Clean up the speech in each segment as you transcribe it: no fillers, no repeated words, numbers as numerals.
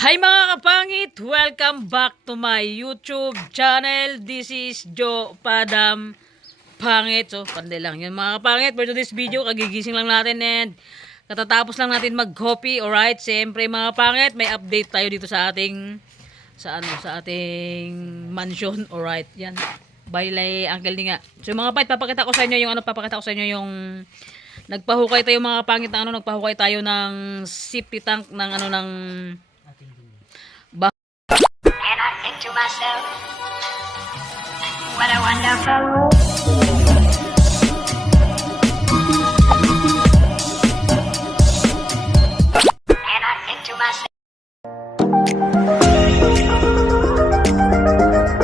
Hi mga kapangit! Welcome back to my YouTube channel. This is Joe Padam Pangit. So, panday lang yun mga kapangit. For today's video, kagigising lang natin and katatapos lang natin mag-coffee. Alright, siyempre mga kapangit, may update tayo dito sa ating sa ating mansion. Alright, yan. Bailay Uncle ni nga. So mga kapangit, papakita ko sa inyo yung nagpahukay tayo mga kapangit na nagpahukay tayo ng safety tank ng ng And I think to myself, what a wonderful world. And I think to myself,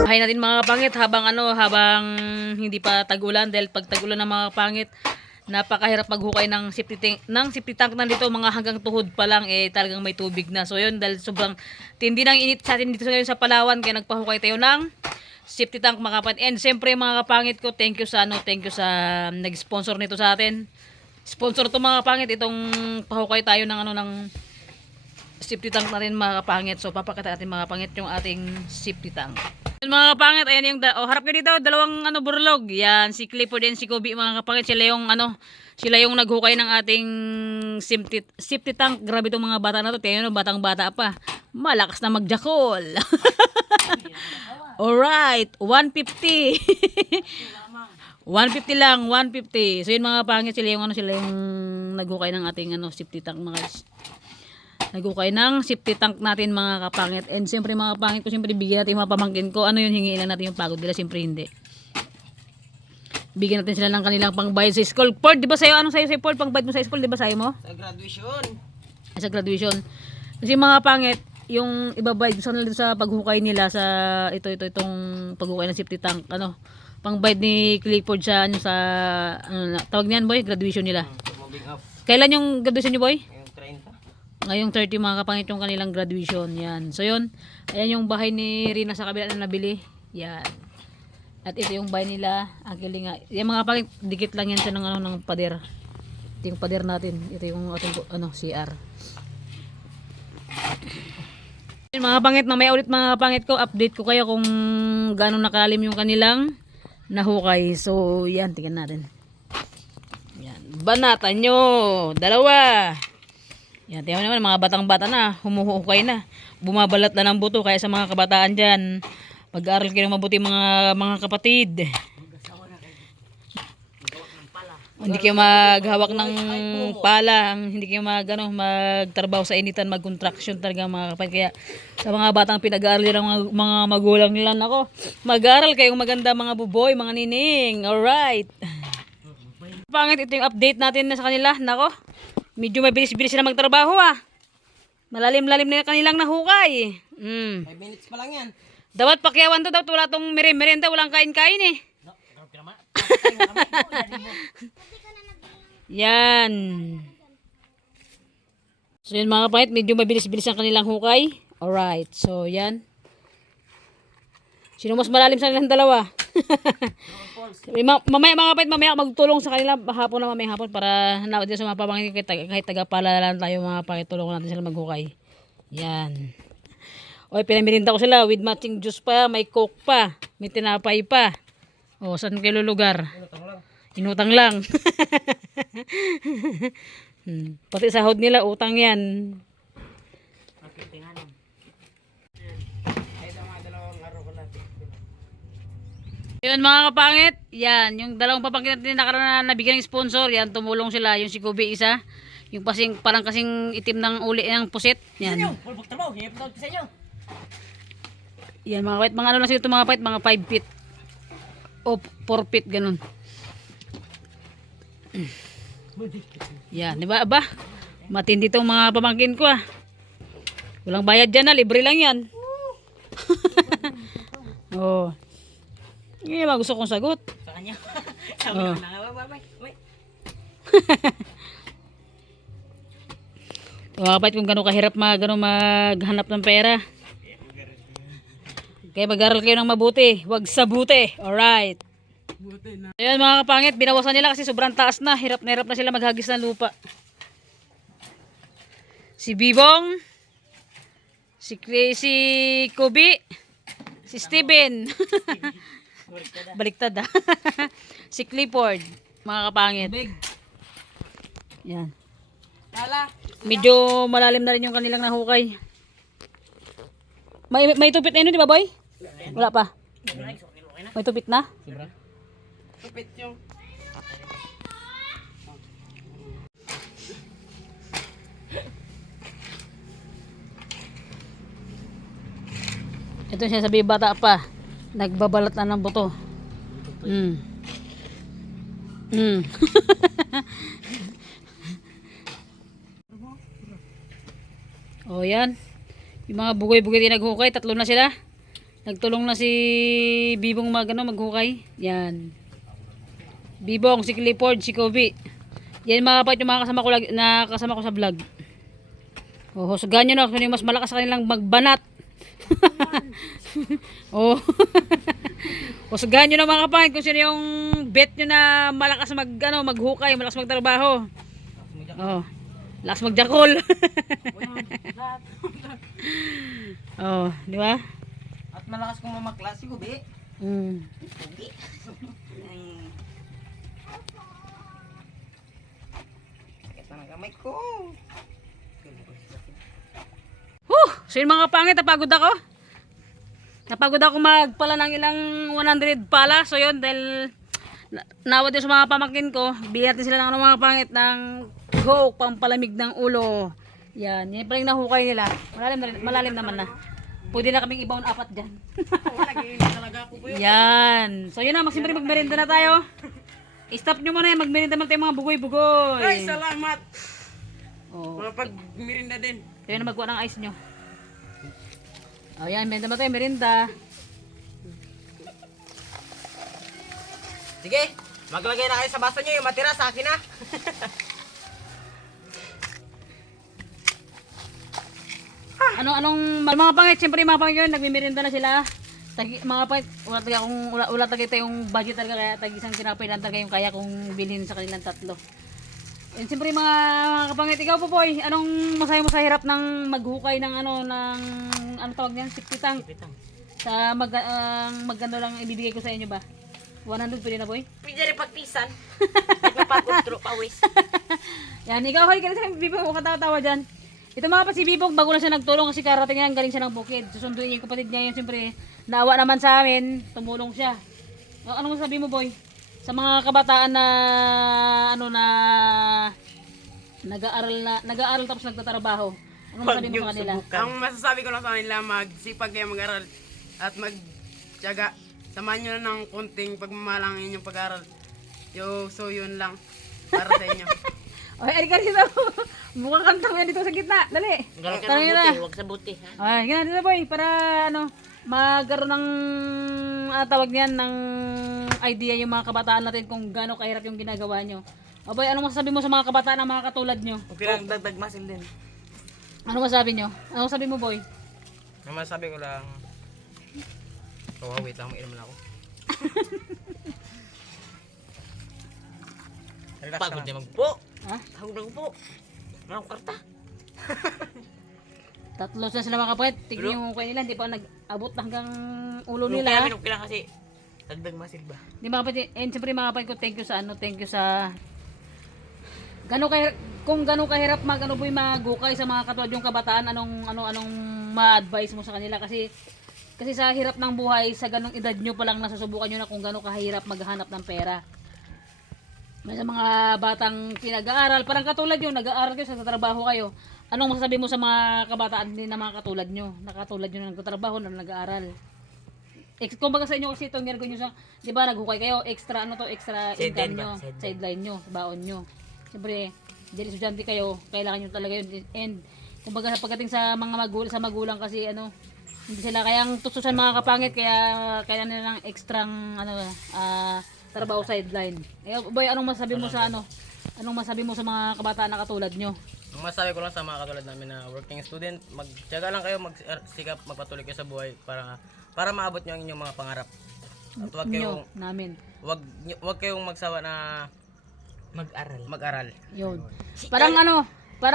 bahay natin mga kapangit habang hindi pa tag-ulan, dahil pag tag-ulan ng mga kapangit napakahirap maghukay ng safety tank nandito, mga hanggang tuhod pa lang talagang may tubig na. So yun, dahil sobrang tindi ng init sa atin dito ngayon sa Palawan, kaya nagpahukay tayo ng safety tank mga kapangit. And siyempre mga kapangit ko, thank you sa nag-sponsor nito sa atin. Sponsor to mga kapangit, itong pahukay tayo ng ng safety tank na rin mga kapangit. So papakita natin mga kapangit yung ating safety tank. Yun, mga kapangit, ayan yung harap nyo dito, dalawang burlog. Yan, si Clifford and si Kobe mga kapangit, sila yung naghukay ng ating safety tank. Grabe itong mga bata na to, tingnan nyo, batang-bata pa. Malakas na magjakol. Alright, 150. 150 lang, 150. So yun mga kapangit, sila yung naghukay ng ating safety tank mga nagukay ng safety tank natin mga kapangit. And siyempre mga kapangit ko, siyempre bigyan natin yung mga pamangkin ko. Ano yun, hingin lang natin yung pagod nila, siyempre hindi. Bigyan natin sila ng kanilang pangbayad sa school. Ford, di ba sa'yo? Anong sa'yo Ford? Pangbayad mo sa school, di ba sa'yo mo? Sa graduation. Sa graduation. Kasi mga kapangit, yung ibabayad sa paghukay nila sa itong paghukay ng safety tank. Pangbayad ni Clifford sa tawag niyan boy, graduation nila. Moving up. Kailan yung graduation niyo boy? Ngayong 30. Ngayong 30 mga kapangit yung kanilang graduation. Yan. So yun. Ayan yung bahay ni Rina sa kabila na nabili. Yan. At ito yung bahay nila. Actually nga. Yan mga kapangit. Dikit lang yan siya ng pader. Ito yung pader natin. Ito yung ating CR. Yun, mga kapangit. Mamaya ulit mga kapangit ko. Update ko kayo kung gaano nakalim yung kanilang nahukay. So yan. Tingnan natin. Yan. Banatan nyo. Dalawa. Yan, tingnan naman, mga batang-bata na, humuhukay na. Bumabalat na ng buto, kaya sa mga kabataan dyan, mag-aaral kayo ng mabuti mga kapatid. Hindi kayo maghawak ng pala, hindi kayo magtrabaho sa initan, mag-contraction talaga mga kapatid. Kaya sa mga batang pinag-aaral ng mga magulang nila, ako, mag-aaral kayong maganda mga buboy, mga nining. Alright. Pangit, ito yung update natin sa kanila, nako. Medyo mabilis-bilis sila magtrabaho Malalim-lalim na kanilang nahukay. 5 minutes pa lang yan. Dapat pakyawan to, dapat wala tong merienda, walang kain-kain No, Yan. So yun mga kapangit, medyo mabilis-bilis ang kanilang hukay. Alright, so yan. Sino mas malalim sa kanilang dalawa? Mamaya mga kapatid, mamaya magtulong sa kanila hapon na mamaya hapon para nawad din sa mga pamangkin kahit taga-pala lang tayo mga kapatid, tulungan natin sila maghukay. Yan. Oy, pinamirinda ko sila with matching juice pa, may coke pa, may tinapay pa. O, saan kayo lulugar? Inutang lang. Pati sahod nila, utang yan. Yun mga kapangit, yan, yung dalawang papangkin natin na nabigyan ng sponsor, yan, tumulong sila, yung si Kobe isa, yung parang kasing itim ng uli ng pusit, yan. Yan mga kapangit, mga lang sila ito mga kapangit, mga 5 feet o 4 feet, ganun. Yan, di ba ba? Matindi itong mga pamangkin ko Walang bayad dyan libre lang yan. Oh. Hindi naman gusto kong sagot. Sa kanya. Sabi ko na nga, bye. Kapag kung gano'ng kahirap maghanap ng pera. Kaya mag-aral kayo ng mabuti. Huwag sa buti. Alright. Ayan mga kapangit, binawasan nila kasi sobrang taas na. Hirap na sila maghagis ng lupa. Si Bibong, Si Kobe. Si Steven. Baliktad ah. Si Clifford. Mga kapangit. Big. Yan. Lala. Medyo malalim na rin yung kanilang nahukay. May tupit na yun, di ba boy? Wala pa. May tupit na? Tupit yung. Ito siya sabi bata pa. Nagbabalat na ng buto. Oh yan. Yung mga bugoy-bugoy din naghukay. 3 na sila. Nagtulong na si Bibong maghukay. Yan. Bibong, si Clifford, si Kobe. Yan mga kapatid yung mga kasama ko sa vlog. Oh, husgahan nyo na kung yung mas malakas sa kanilang magbanat. Oh. Husgahan nyo na mga kapatid kung sino yung bet nyo na malakas maghukay, malakas magtrabaho. Oh. Lakas magjakol. Oh, di ba? At malakas kong mamaklase ko, be. Kaya na gamay ko. So yun mga pangit, napagod ako. Napagod ako magpala ng ilang 100 pala. So yun, dahil nawad din sa mga pamakin ko, bigyan natin sila ng mga pangit ng coke, pampalamig ng ulo. Yan, yan pala yung nahukay nila. Malalim naman na. Pwede na kaming ibaon 4 dyan. Talaga ako po yun. Yan. So yun na, magsimple magmerinda na tayo. I-stop nyo muna yan, magmerinda naman tayo mga bugoy-bugoy. Ay, salamat. Oh. Mga pag-mirinda din. Kaya na magkuha ng ice nyo. O yan, merinda naman tayo, merinda. Sige, maglagay na kayo sa baso nyo. Yung matira sa akin na. Anong mga pangit, siyempre yung mga pangit yun, nagmimirinda na sila. Mga pangit, wala talaga tayong budget talaga, kaya isang tinapay lang talaga yung kaya kong bilhin sa kanilang 3. And siyempre mga kapangit, ikaw po boy, anong masaya mo sa hirap ng maghukay ng ano tawag niyan, safety tank? Sa maganda lang ibibigay ko sa inyo ba? 100 pwede na boy? Pwede rin pagpisan. Nagpapagundro pawis. Yan, ikaw hoy, ganito yung bibong ko katawa dyan. Ito mga pa si Bibong, bago na siya nagtulong kasi karating niya, galing siya ng bukid. Susunduin niya yung kapatid niya yun, siyempre, naawa naman sa amin, tumulong siya. Anong masabi mo boy? Sa mga kabataan na, nag-aaral tapos nagtatrabaho. Anong masabi mo sa kanila? Ang masasabi ko lang sa kanila, magsipag kayo mag-aral at magtiyaga. Samahan nyo na ng konting pagmamalang inyong pag-aral. So yun lang para sa inyo. Oy, Erika dito. Mukhang kantang yan dito sa gitna. Dali. Tanongin na. Huwag sa buti. Ay, ganun dito boy. Para magkaroon ng tawag niyan ng idea yung mga kabataan natin kung gaano kahirap yung ginagawa nyo. O boy, anong masasabi mo sa mga kabataan na mga katulad nyo? Okay lang, dagdag masin din. Anong masabi nyo? Anong sabi mo boy? Ang masasabi ko lang, wait lang, inom na ako. Pagod na magpo. Ha? Pagod na magpo. Walang karta. 3 na sila mga kapatid. Tignan yung mukha nila. Hindi pa nag-abot hanggang ulo Kaya nila. minum lang kasi dagdag masin ba? Di mga kapatid. And siyempre mga kapatid ko, thank you sa kung gano'ng kahirap boy magukay sa mga katulad yung kabataan, anong ma-advise mo sa kanila kasi sa hirap ng buhay, sa ganong edad nyo pa lang nasusubukan nyo na kung gano'ng kahirap maghanap ng pera. May sa mga batang pinag-aaral, parang katulad nyo, nag-aaral kayo, sa trabaho kayo. Anong masasabi mo sa mga kabataan din na mga katulad nyo? Nakatulad nyo na nagtatrabaho, na nag-aaral. Kumbaga sa inyo kasi itong nirgo nyo sa, di ba naghukay kayo, extra extra income nyo, sideline nyo, baon nyo. Siyempre, dahil estudyante kayo, kailangan nyo talaga yun. And kumbaga pagdating sa mga magulang kasi hindi sila kayang tutusan mga kapangit, kaya nila ng extrang trabaho sideline. Boy, anong masabi mo sa anong masabi mo sa mga kabataan na katulad nyo? Ang masabi ko lang sa mga katulad namin na working student, magtiyaga lang kayo, magsikap, magpatuloy kayo sa buhay para maabot nyo ang inyong mga pangarap. At wag kayong magsawa na mag-aral. Yun. Parang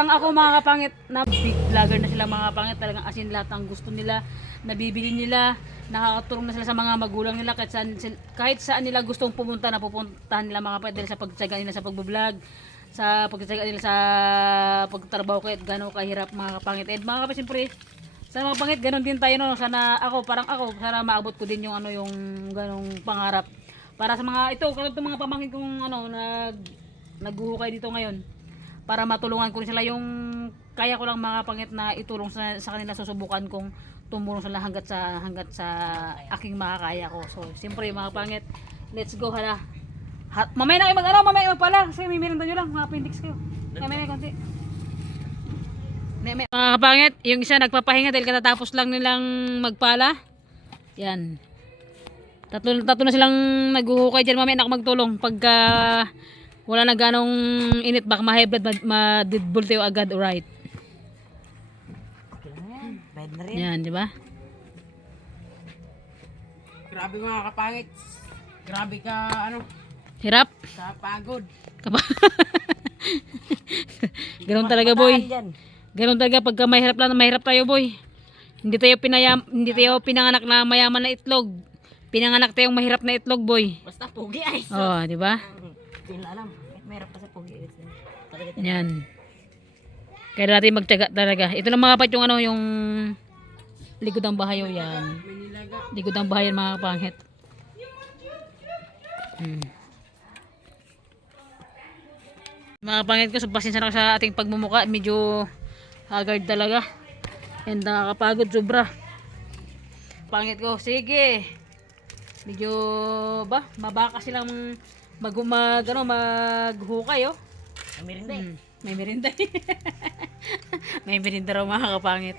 ako mga kapangit na big vlogger na sila mga kapangit. Talagang asin lahat ng gusto nila, nabibili nila, nakakatulong na sila sa mga magulang nila kahit saan nila gustong pumunta, napupuntahan nila mga kapangit dahil sa pagtsaga nila sa pagbablog, sa pagtsaga nila sa pagtrabaho kahit gano'ng kahirap mga kapangit. And mga kapangit, siyempre, sa mga pangit, ganun din tayo, no? Sana sana maabot ko din yung yung ganong pangarap. Para sa mga, ito, katulad ng mga pamangkin kong naghuhukay dito ngayon. Para matulungan ko rin sila yung kaya ko lang mga pangit na itulong sa kanila, susubukan kong tumulong sila hanggat sa aking makakaya ko. So, siyempre mga pangit, let's go hala. Mamaya na kayo mamaya pala, kasi may merinda nyo lang, mga appendix kayo. Mamaya na konti. Mga kapangit, yung isa nagpapahinga dahil katatapos lang nilang magpala. Yan. Tatlo na silang naghuhukay dyan. Mamaya na ako magtulong. Pagka wala na ganong init, baka ma-high blood, ma-volteo agad, alright. Okay lang yan. Bayad na rin. Yan, di ba? Grabe mga kapangit. Grabe ka, Hirap. kapagod. Ganun talaga, boy. Dyan. Ganun talaga pagka mahirap tayo, boy. Hindi tayo pinanganak na mayaman na itlog. Pinanganak tayong mahirap na itlog, boy. Basta pugi ay. Oh, di ba? Hindi na alam. Mahirap pa sa pugi. Talaga Yan. Kaya natin magtiyaga talaga. Ito lang mga kapat yung yung likod ng bahayo yan. May nilaga. Likod ng bahayan mga kapangit. Mga kapangit ko, so pasensya na sa ating pagmumuka. Medyo haggard talaga. And nakakapagod sobra. Pangit ko, sige. Medyo mabaka silang maghukay, oh. May merinda eh. May merinda. May merinda raw mga kapangit.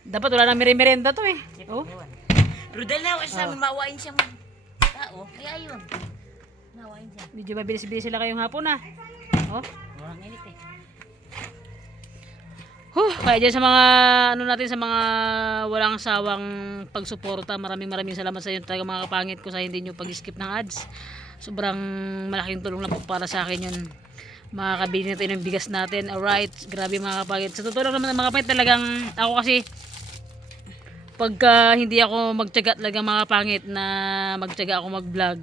Dapat wala nang merinda to eh. Oh. Ewan. Pero dahil na sa amin, mawain siya mga tao. Kaya ayun. Mawain siya. Medyo mabilis-bilis sila kayong hapon ah. Oh. Walang init eh. Kaya dyan sa mga natin, sa mga walang sawang pagsuporta, maraming salamat sa inyo talaga mga kapangit ko, sa hindi nyo pag-skip ng ads. Sobrang malaking tulong na po para sa akin yun. Makakabili natin ng bigas natin. Alright, grabe mga kapangit. Sa totoo lang naman mga kapangit, talagang ako kasi pagka hindi ako magtiyaga talaga mga kapangit na magtiyaga ako mag-vlog,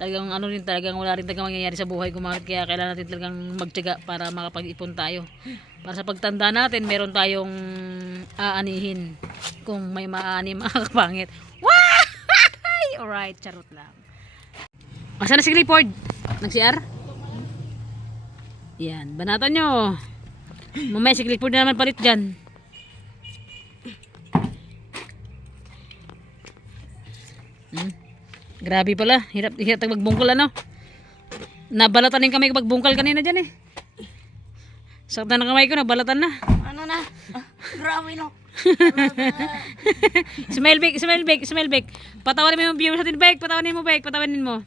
talagang talagang wala rin talagang mangyayari sa buhay ko mga kapangit. Kaya kailangan natin talagang magtiyaga para makapag-ipon tayo. Para sa pagtanda natin, meron tayong aanihin kung may maaani mga kapangit. Wah! Alright, charot lang. Asa na si Clifford? Nag-CR? Yan, banatan nyo. Mamaya si Clifford na naman palit dyan. Grabe pala, hirap magbungkal Nabalatan din kami magbungkal kanina dyan eh. Sakta ng kamay ko, nabalatan na. Ano na? Grabe no. Smile big. Patawanin mo yung viewers natin, Bek. Patawanin mo.